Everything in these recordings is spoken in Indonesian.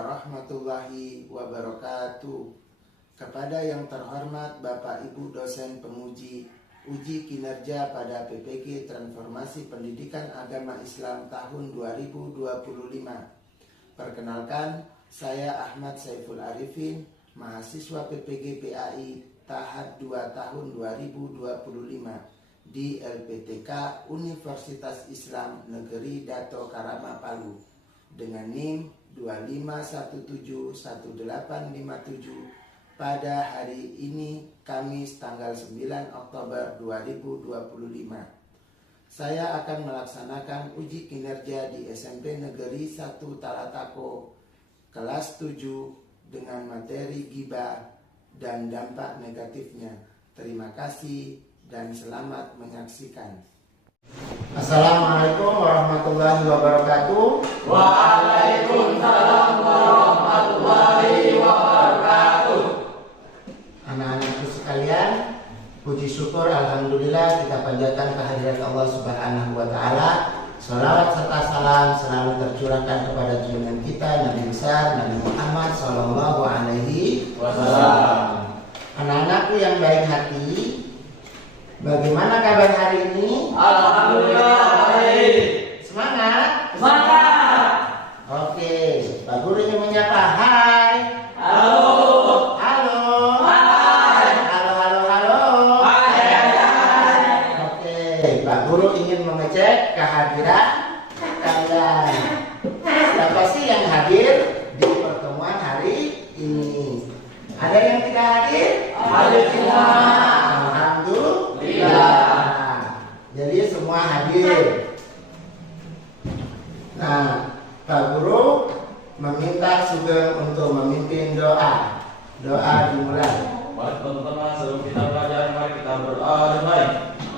warahmatullahi wabarakatuh. Kepada yang terhormat Bapak Ibu dosen penguji uji kinerja pada PPG Transformasi Pendidikan Agama Islam tahun 2025. Perkenalkan, saya Ahmad Saiful Arifin, mahasiswa PPG PAI tahap 2 tahun 2025 di LPTK Universitas Islam Negeri Dato Karama Palu dengan NIM 25171857 pada hari ini Kamis tanggal 9 Oktober 2025. Saya akan melaksanakan uji kinerja di SMP Negeri 1 Talatako kelas 7 dengan materi ghibah dan dampak negatifnya. Terima kasih dan selamat menyaksikan. Assalamualaikum warahmatullahi wabarakatuh. Waalaikumsalam warahmatullahi wabarakatuh. Anak-anakku sekalian, puji syukur alhamdulillah kita panjatkan kehadirat Allah Subhanahu wa taala. Salawat serta salam selalu tercurahkan kepada junjungan kita Nabi besar Nabi Muhammad sallallahu alaihi wasallam. Anak-anakku yang baik hati, bagaimana kabar hari ini? Alhamdulillah baik. Semangat? Semangat. Oke, Pak Guru ingin menyapa. Hai. Halo. Halo. Hai. Halo, halo, halo. Hai. Oke, Pak Guru ingin mengecek kehadiran kalian. Siapa sih yang hadir di pertemuan hari ini? Ada yang tidak hadir? Hadir semua. Alhamdulillah. Jadi semua hadir. Nah, Pak Guru meminta Sugeng untuk memimpin doa. Doa dimulai. Baik teman-teman, sebelum kita belajar mari kita berdoa dan baik.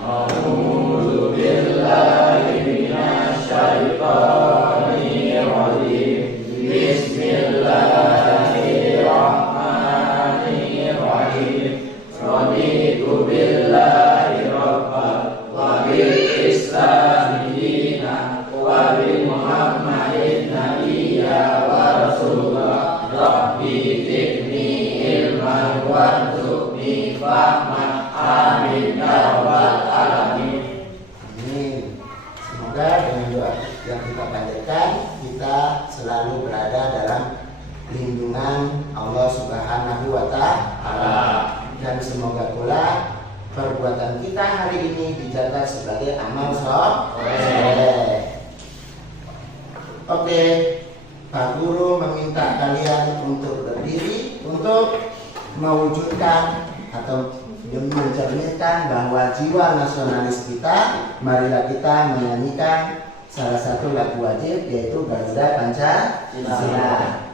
A'udzubillahi minasyaitonir rajim. Bismillahirrahmanirrahim. Raditu billahi rabban wa bil islami dinan wa bi Muhammadin nabiyya wa rasulullah. Rabbi zidni ilman warzuqni fahman. Amin ya rabbal alamin. Amin. Semoga dengan doa yang kita panjatkan kita selalu berada dalam lindungan Allah Subhanahu wa taala. Dan semoga pula perbuatan kita hari ini dicatat sebagai amal soleh. Oke, Pak Guru meminta kalian untuk berdiri untuk mewujudkan atau mencerminkan bahwa jiwa nasionalis kita. Marilah kita menyanyikan salah satu lagu wajib yaitu Garuda Pancasila.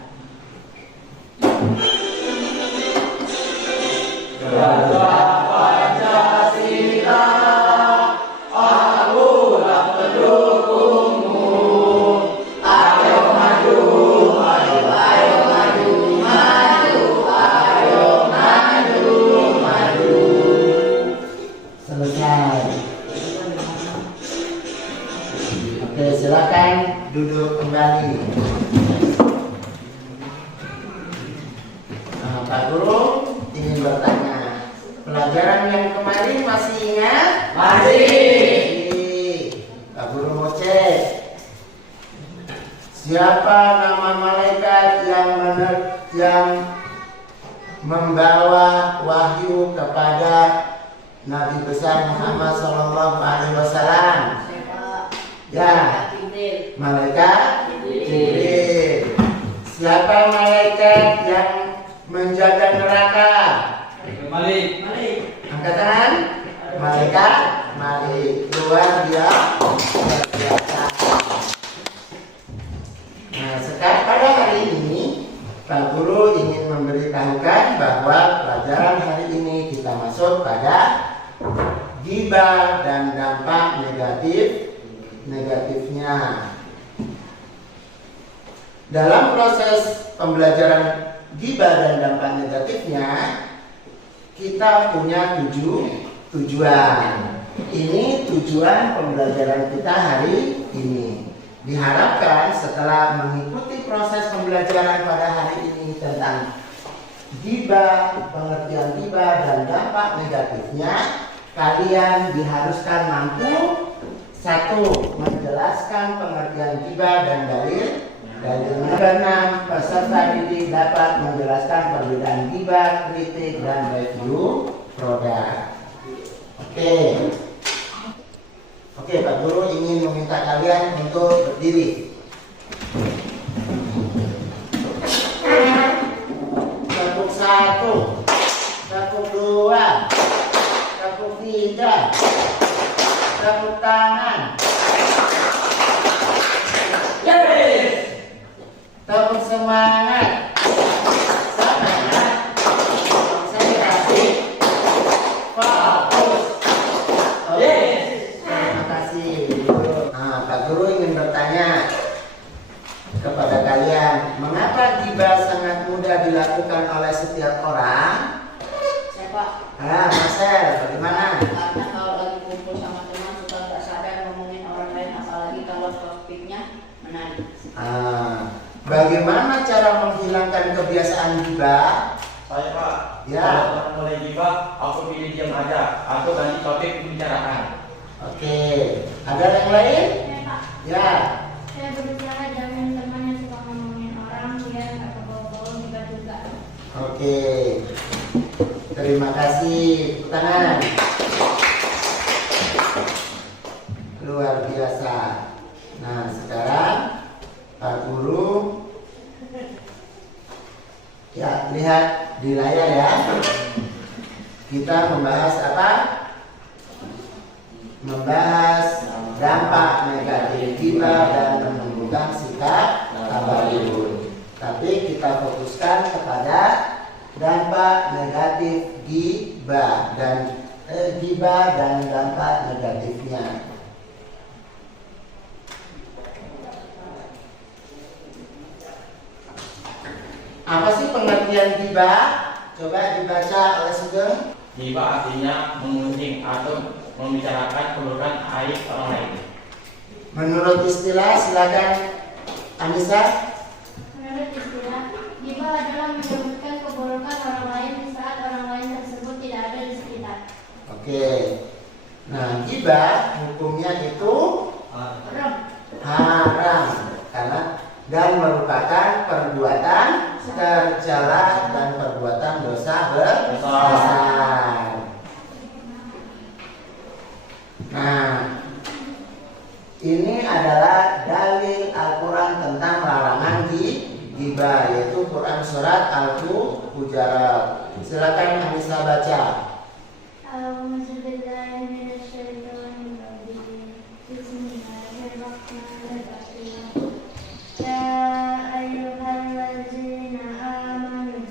Garuda Pancasila, akulah pendukungmu. Ayo maju, ayo maju, maju, ayo maju, maju. Selesai. Oke, silakan duduk kembali. Nah, Pak Guru ingin bertanya, pelajaran yang kemarin masih ingat? Masih. Pak Guru mau cek. Siapa nama malaikat yang membawa wahyu kepada Nabi besar Muhammad sallallahu alaihi wasallam? Ya, malaikat Jibril. Siapa malaikat yang menjaga neraka? Malik. Angkat tangan. Malaikat Malik. Luar biasa. Nah, sekarang pada hari ini Pak Guru ingin memberitahukan bahwa pelajaran hari ini kita masuk pada ghibah dan dampak negatifnya. Dalam proses pembelajaran ghibah dan dampak negatifnya, kita punya 7 tujuan. Ini tujuan pembelajaran kita hari ini. Diharapkan setelah mengikuti proses pembelajaran pada hari ini tentang ghibah, pengertian ghibah dan dampak negatifnya, kalian diharuskan mampu satu, menjelaskan pengertian ghibah dan dalilnya. Keenam, peserta didik dapat menjelaskan perbedaan ghibah, kritik, dan review produk. Oke, Pak Guru ingin meminta kalian untuk berdiri. Tepuk 1, tepuk 2, tepuk 3, tepuk tangan. Tepuk semangat. Semangat. Konsentrasi. Fokus. Oke. Terima kasih. Pak Guru ingin bertanya kepada kalian, mengapa ghibah sangat mudah dilakukan oleh setiap orang? Saya Pak, Marcel, bagaimana? karena kalau lagi kumpul sama teman suka nggak sadar ngomongin orang lain, apalagi kalau topiknya menarik. Bagaimana cara menghilangkan kebiasaan ghibah? Saya Pak, Ya. kalau orang mulai ghibah, aku pilih diam aja. Aku ganti topik pembicaraan. Oke, ada yang lain? Ya Pak, Ya. saya berusaha jauhin teman yang suka ngomongin orang biar nggak kebawa-bawa juga. Oke. Terima kasih. Tepuk tangan. Luar biasa. Nah, sekarang Pak Guru ya, lihat di layar ya. Kita membahas apa? Membahas dampak negatif ghibah dan menunjukkan sikap tabayun. Tapi kita fokuskan kepada dampak negatif ghibah dan dampak negatifnya. Apa sih pengertian ghibah? Coba dibaca oleh Sugeng. Ghibah artinya mengunjing atau membicarakan keburukan aib orang lain. Menurut istilah, silakan Anissa. Menurut istilah, ghibah adalah menyebutkan keburukan orang lain di saat orang lain tersebut tidak ada di sekitar. Oke. Nah, ghibah hukumnya itu haram karena dan merupakan perbuatan tercela dan perbuatan dosa besar. Nah, ini adalah dalil Al-Quran tentang larangan ghibah, yaitu Quran surat Al-Hujurat. Silakan Anissa baca. A'udzubillahiminasyaitonirrajim. Bismillahirrahmanirrahim. Ya ayyuhallazina amanu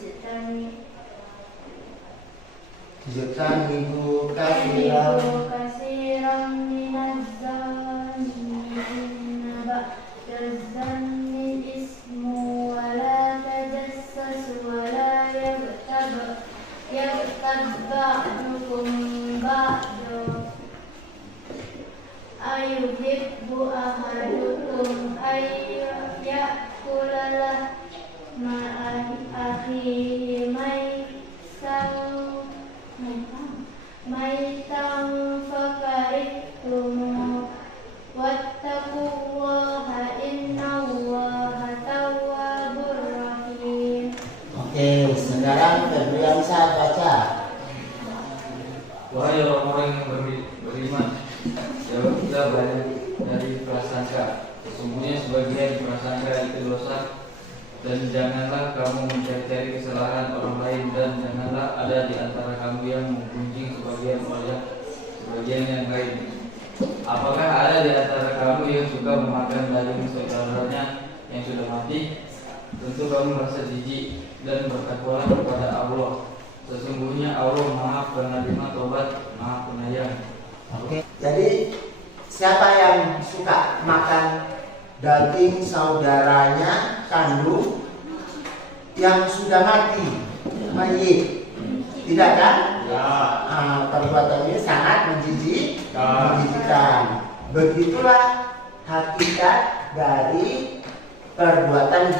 Jatanibu kafiran kasiran minaz-zanni inna ba'daz-zanni ismu wa la tajassasu wa la yaghtab ba'dukum ba'da ayuhibbu ahadukum ya'kula lahma akhihi maitan fakarihtumu wattaqullaha innallaha tawwabur rahim. Oke, sekarang Febriansa baca. Wahai orang-orang yang beriman, jauhilah banyak dari prasangka. Sesungguhnya sebagian prasangka itu dosa. Dan janganlah kamu mencari kesalahan orang lain, dan janganlah ada di antara kamu yang menggunjing sebagian yang lain. Apakah ada di antara kamu yang suka memakan daging saudaranya yang sudah mati? Tentu kamu merasa jijik dan bertakwalah kepada Allah. Sesungguhnya Allah Maha Penerima Tobat, Maha Penyayang. Oke, jadi siapa yang suka makan daging saudaranya kandung yang sudah mati, mayit? Tidak kan? Ya. Perbuatan ini sangat menjijikkan. Begitulah hakikat dari perbuatan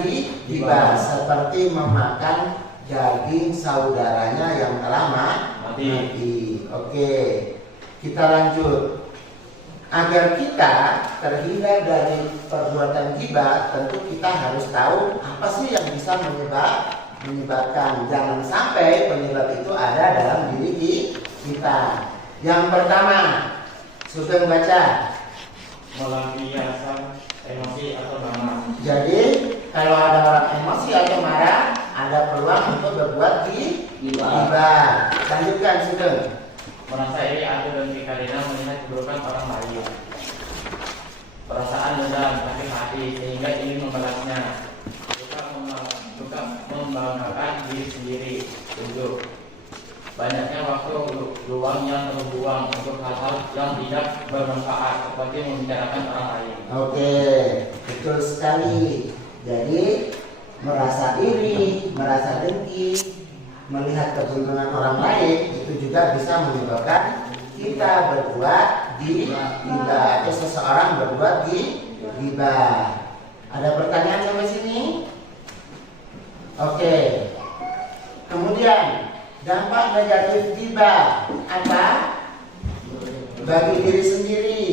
ghibah, seperti memakan daging saudaranya yang telah mati. Oke, kita lanjut. Agar kita terhindar dari perbuatan ghibah, tentu kita harus tahu apa sih yang bisa menyebabkan. Jangan sampai penyebab itu ada dalam diri kita. Yang pertama, sudah membaca, melampiaskan emosi atau marah. jadi kalau ada orang emosi atau marah, ada peluang untuk berbuat ghibah. Lanjutkan, sudah. Merasa iri atau dengki karena melihat keburukan orang lain. Perasaan dendam sakit hati sehingga ingin membalasnya. Suka membanggakan diri sendiri. 7. Banyaknya waktu luang yang terbuang untuk hal-hal yang tidak bermanfaat seperti membicarakan orang lain. Oke, betul sekali. Jadi merasa iri, merasa dengki, melihat keburukan orang lain itu juga bisa menyebabkan kita berbuat ghibah atau seseorang berbuat ghibah. Ada pertanyaan sampai sini? Oke. Kemudian dampak negatif ghibah apa? Bagi diri sendiri,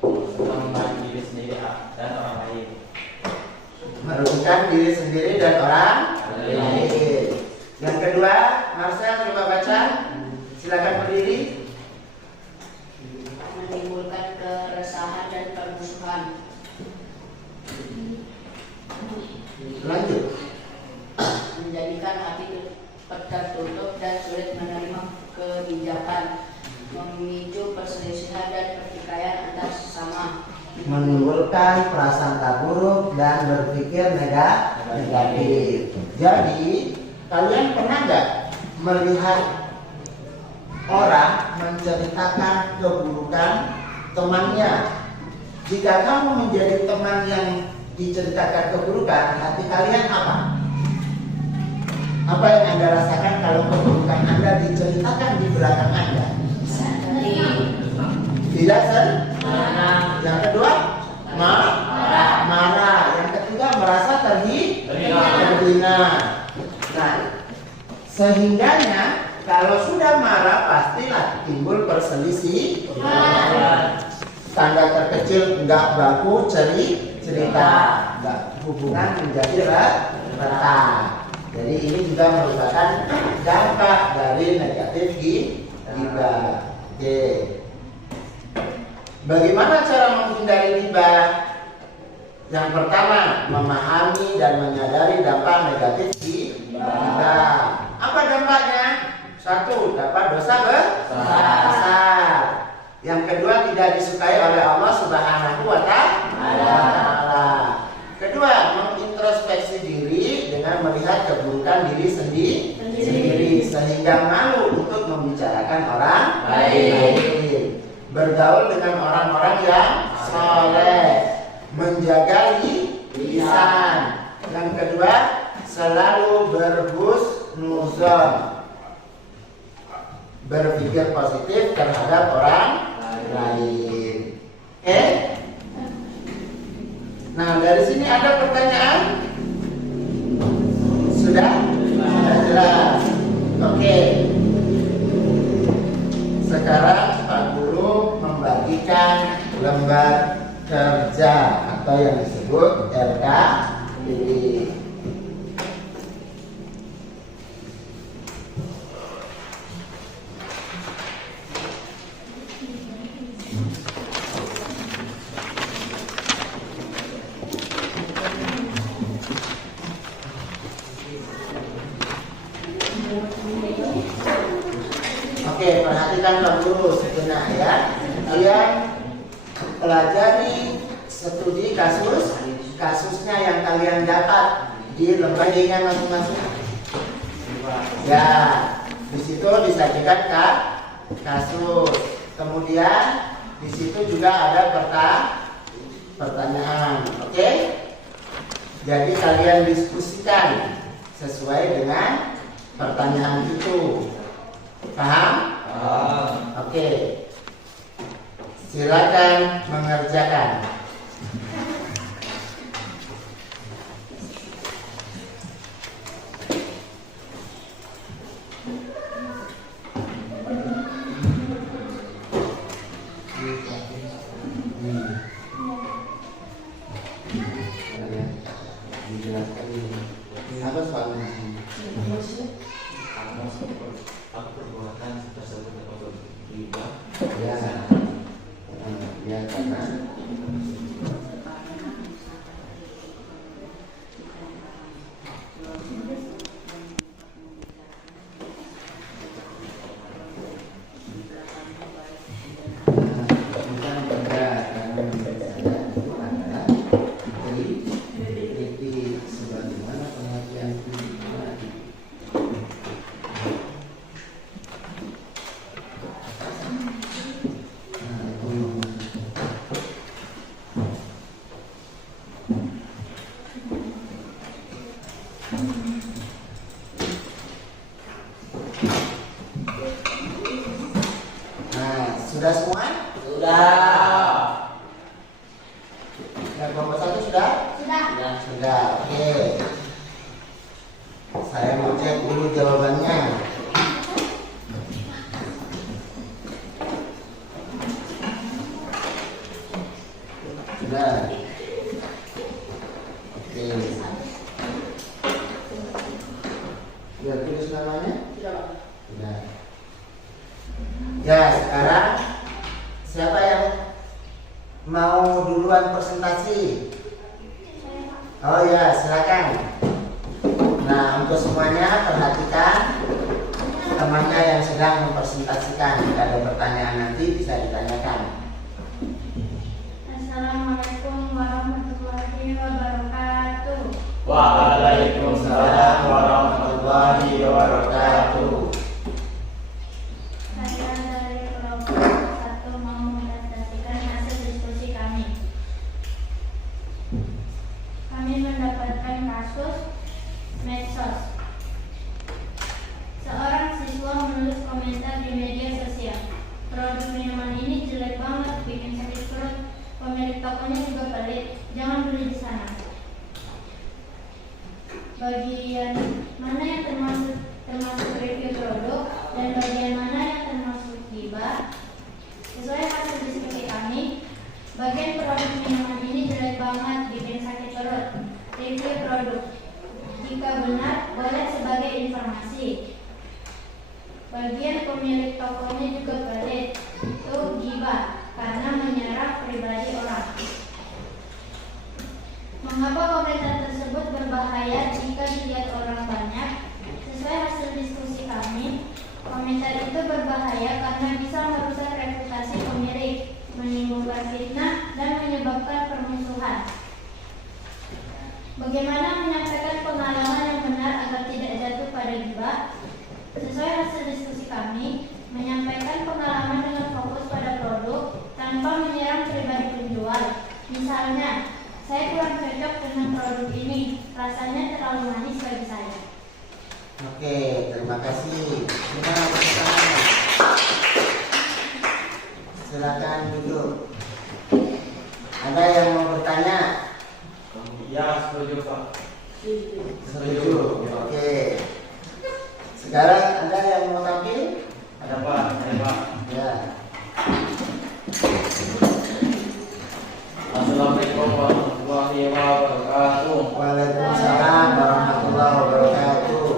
Merugikan diri sendiri dan orang lain. merugikan diri sendiri dan orang lain. Yang kedua, Marcel coba baca. Silakan berdiri. Menimbulkan keresahan dan permusuhan. Lanjut. Menjadikan hati tertutup dan sulit menerima kebijakan. Memicu perselisihan dan pertikaian antar sesama. Menimbulkan prasangka buruk dan berpikir negatif. Jadi, kalian pernah nggak melihat orang menceritakan keburukan temannya? Jika kamu menjadi teman yang diceritakan keburukan, hati kalian apa? Apa yang Anda rasakan kalau keburukan Anda diceritakan di belakang Anda? Tidak senang. Yang kedua, marah. Yang ketiga, merasa terhina. Nah, sehingganya kalau sudah marah pastilah timbul perselisihan. Tanda terkecil nggak baku cerita, nggak hubungan menjadi retak. Jadi ini juga merupakan dampak dari negatif ghibah. Oke. Bagaimana cara menghindari ghibah? Yang pertama, memahami dan menyadari dampak negatif ghibah. Apa dampaknya? 1. Dapat dosa besar. Yang kedua, tidak disukai oleh Allah Subhanahu wa Ta'ala. Kedua, mengintrospeksi diri dengan melihat keburukan diri sendiri sehingga malu untuk membicarakan orang lain. Bergaul dengan orang-orang yang soleh, menjaga lisan. Yang kedua, selalu berhusnuzon, berpikir positif terhadap orang lain. Nah, dari sini ada pertanyaan? Sudah jelas. Oke. Sekarang Pak Guru membagikan lembar kerja atau yang disebut RKPD. Oke, perhatikan Pak Guru sejenak ya. Kalian pelajari studi kasusnya yang kalian dapat di lembar ringan masing-masing. Ya, di situ disajikan kasus. Kemudian di situ juga ada pertanyaan. Oke? Jadi kalian diskusikan sesuai dengan pertanyaan itu. Paham? Oke. Silakan mengerjakan. Ya, dijelaskan ini. Apa soalnya? Aku perbuatan tersebut untuk riba. Ya, ya karena bukan benda karena saya itu adalah teliti sebagaimana pengertian tadi. Nah, sudah semua? Sudah. Yang kelompok 1 sudah? Sudah. Sudah, oke. Saya mau cek dulu jawabannya. Sudah. Oke. Sudah tulis namanya? Sudah, Pak. Sudah. Ya, sekarang siapa yang mau duluan presentasi? Oh ya, silakan. Nah, untuk semuanya perhatikan temannya yang sedang mempresentasikan. Jika ada pertanyaan nanti bisa ditanyakan. Assalamualaikum warahmatullahi wabarakatuh. Waalaikumsalam warahmatullahi wabarakatuh. Saya dari kelompok 1 mau mempresentasikan hasil diskusi kami. Kami mendapatkan kasus medsos. Seorang siswa menulis komentar di media sosial. Produk minuman ini jelek banget, bikin sakit perut. Pemilik tokonya juga pelit. Jangan beli di sana. Bagian mana yang termasuk review produk dan bagian mana yang termasuk gibah? Sesuai hasil diskusi kami, bagian produk minuman ini jelek banget, bikin sakit perut. Review produk, jika benar, boleh sebagai informasi. Bagian pemilik tokonya juga pelit, itu gibah karena menyerang pribadi orang. Mengapa komentar tersebut berbahaya jika dilihat orang banyak? Sesuai hasil diskusi kami, komentar itu berbahaya karena bisa merusak reputasi pemilik, menimbulkan fitnah, dan menyebabkan permusuhan. Bagaimana menyampaikan pengalaman yang benar agar tidak jatuh pada gibah? Sesuai hasil diskusi kami, menyampaikan pengalaman dengan fokus pada produk tanpa menyerang pribadi penjual. Misalnya, saya kurang cocok dengan produk ini, rasanya terlalu manis bagi saya. Oke, terima kasih. Gimana pertanyaannya? Silakan duduk. Ada yang mau bertanya? Ya, setuju Pak. Setuju. Oke. Sekarang ada yang mau tampil? Ada Pak, ada Pak. Ya. Assalamualaikum warahmatullahi wabarakatuh. Waalaikumsalam warahmatullahi wabarakatuh.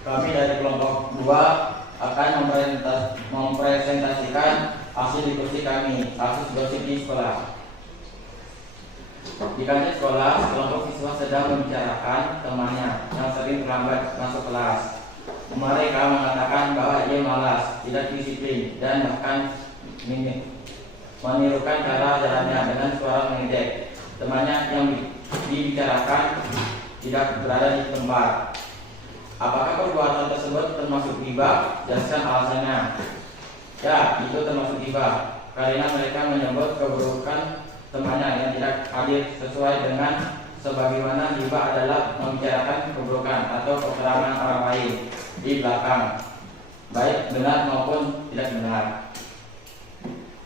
Kami dari kelompok 2 akan mempresentasikan hasil diskusi kami, kasus gosip di sekolah. Di kantin sekolah, kelompok siswa sedang membicarakan temannya yang sering terlambat masuk kelas. Mereka mengatakan bahwa ia malas, tidak disiplin, dan bahkan menirukan cara jalannya dengan suara mengejek. Temannya yang dibicarakan tidak berada di tempat. Apakah perbuatan tersebut termasuk ghibah? Jelaskan alasannya. Ya, itu termasuk ghibah karena mereka menyebut keburukan temannya yang tidak hadir sesuai dengan sebagaimana ghibah adalah membicarakan keburukan atau kekurangan orang lain di belakang, baik benar maupun tidak benar.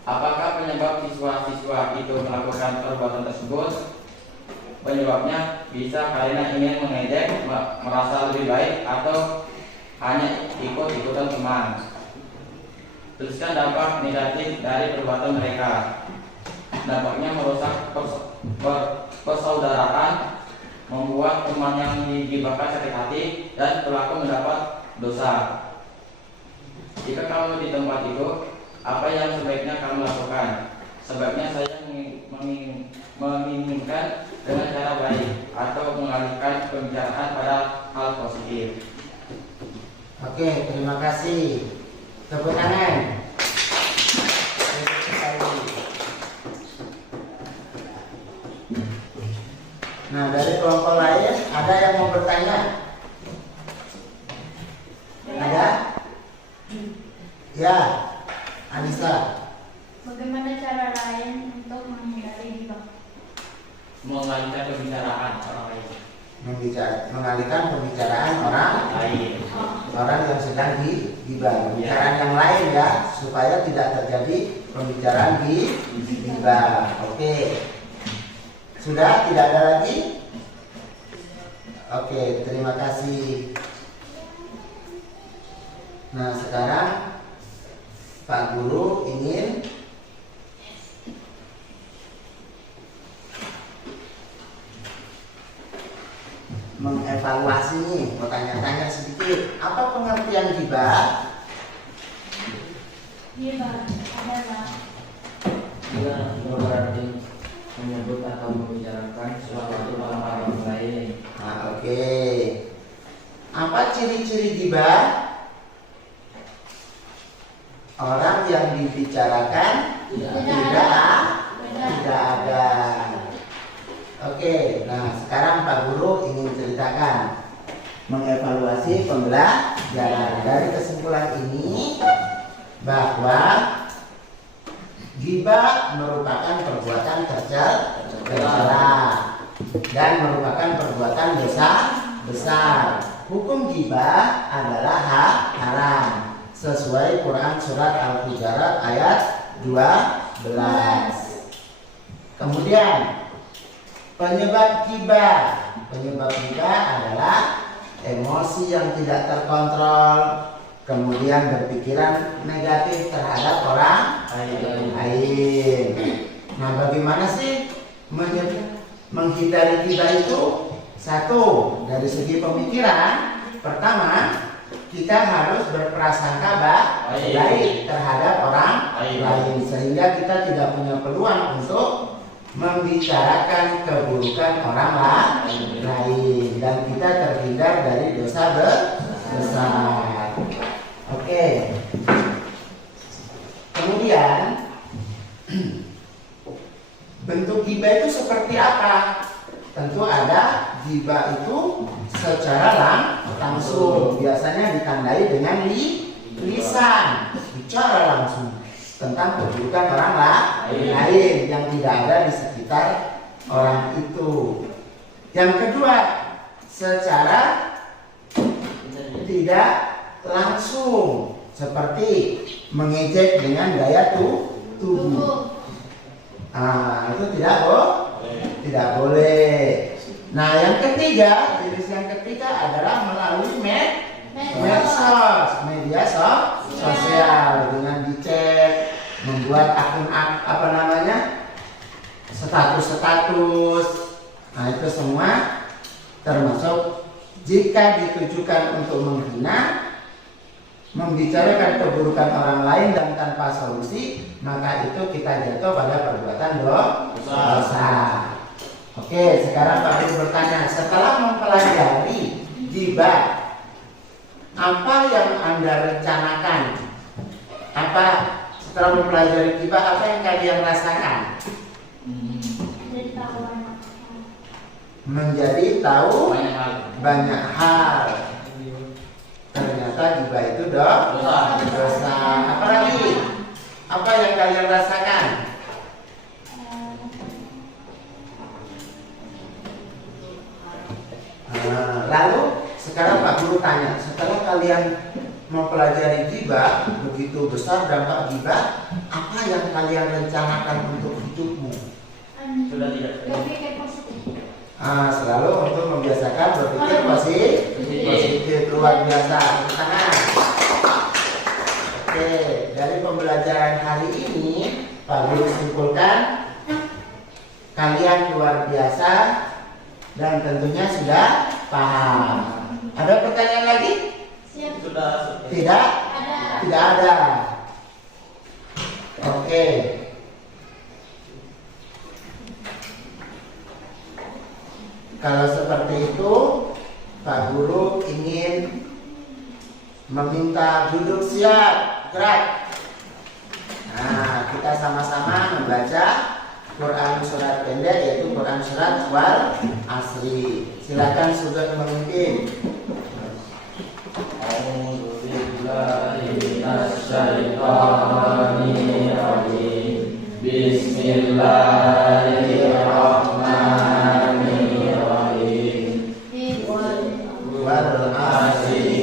Apakah penyebab siswa-siswa itu melakukan perbuatan tersebut? Penyebabnya bisa karena ingin mengejek, merasa lebih baik, atau hanya ikut-ikutan teman. Tuliskan dampak negatif dari perbuatan mereka. Dampaknya merusak persaudaraan, membuat teman yang digibahkan sakit hati, dan pelaku mendapat dosa. Jika kamu di tempat itu, apa yang sebaiknya kamu lakukan? Sebaiknya saya menginginkan dengan cara baik atau mengalihkan pembicaraan pada hal positif. Oke, terima kasih. Tepuk tangan. Nah, dari kelompok lain ada yang mau bertanya? Ada? Ya, Anissa. Bagaimana cara lain untuk menghindari ghibah? Mengalihkan pembicaraan orang lain. Mengalihkan pembicaraan orang Lain. yang sedang gibah. Pembicaraan yang lain ya, supaya tidak terjadi pembicaraan gibah. Oke. Sudah, tidak ada lagi? Oke, terima kasih. Nah, sekarang Pak Guru ingin mengevaluasi nih, mau tanya-tanya sedikit. Apa pengertian gibah? Ghibah adalah Dia berarti menyebut atau membicarakan sesuatu tentang orang lain. Nah, oke. Apa ciri-ciri gibah? Orang yang dibicarakan tidak ada. Oke, nah sekarang Pak Guru ingin ceritakan mengevaluasi pembelajaran. Dari kesimpulan ini bahwa ghibah merupakan perbuatan tercela dan merupakan perbuatan dosa besar. Hukum ghibah adalah haram sesuai Quran surat Al-Hujurat ayat 12. Kemudian penyebab ghibah adalah emosi yang tidak terkontrol, kemudian berpikiran negatif terhadap orang lain. Nah, bagaimana sih menghindari ghibah itu? Satu, dari segi pemikiran, pertama kita harus berprasangka baik terhadap orang lain, sehingga kita tidak punya peluang untuk membicarakan keburukan orang lain, dan kita terhindar dari dosa besar. Oke. Kemudian bentuk ghibah itu seperti apa? Tentu ada ghibah itu secara langsung, biasanya ditandai dengan lisan, bicara langsung tentang keburukan orang lain yang tidak ada di sekitar orang itu. Yang kedua, secara tidak langsung, seperti mengejek dengan gaya tubuh. Itu tidak boleh. Nah, yang ketiga, jenis yang ketiga adalah melalui medsos, media sosial, dengan dicek, membuat akun status. Nah, itu semua termasuk jika ditujukan untuk menghina, membicarakan keburukan orang lain dan tanpa solusi, maka itu kita jatuh pada perbuatan dosa. Oke, sekarang Pak Guru bertanya, setelah mempelajari ghibah, apa yang Anda rencanakan? Setelah mempelajari ghibah, apa yang kalian rasakan? Menjadi tahu banyak hal. Ternyata ghibah itu dosa. Apa lagi? Apa yang kalian rasakan? Lalu sekarang Pak Guru tanya, setelah kalian mempelajari ghibah, begitu besar dampak ghibah, apa yang kalian rencanakan untuk hidupmu? Sudah tidak. Berpikir positif. Selalu untuk membiasakan berpikir positif, luar biasa. Tangan. Oke. dari pembelajaran hari ini Pak Guru simpulkan kalian luar biasa dan tentunya sudah paham. Ada pertanyaan lagi? Siap. Tidak? Ada. Tidak ada. Oke. Kalau seperti itu, Pak Guru ingin meminta duduk siap, gerak. Nah, kita sama-sama membaca Quran surat pendek, yaitu Quran surat Wal Asri. Silakan sudut memimpin. Bismillahirrahmanirrahim. Wal Asri.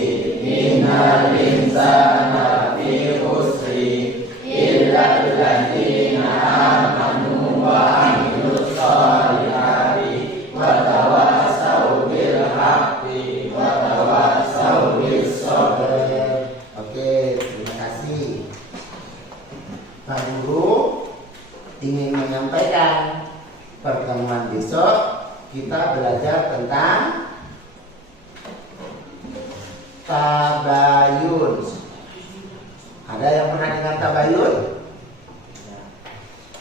Innal insana fi khusri illa alladziina amanu wa amilus sholihati wa tawassaw bil haqqi wa tawassaw bis sabr. Oke, terima kasih. Pak Guru ingin menyampaikan pertemuan besok kita belajar tentang tabayun. Ada yang pernah dengar tabayun?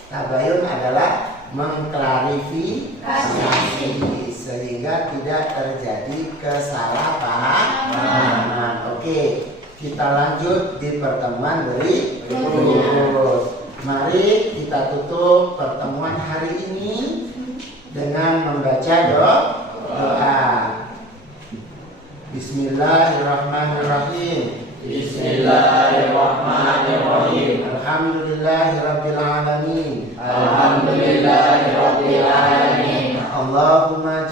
Tabayun adalah mengklarifikasi sehingga tidak terjadi kesalahpahaman. Oke, kita lanjut di pertemuan berikut. Mari kita tutup pertemuan hari ini dengan membaca doa. Bismillahirrahmanirrahim. Bismillahirrahmanirrahim. Alhamdulillahirabbil alamin. Alhamdulillahirabbil alamin. Allahumma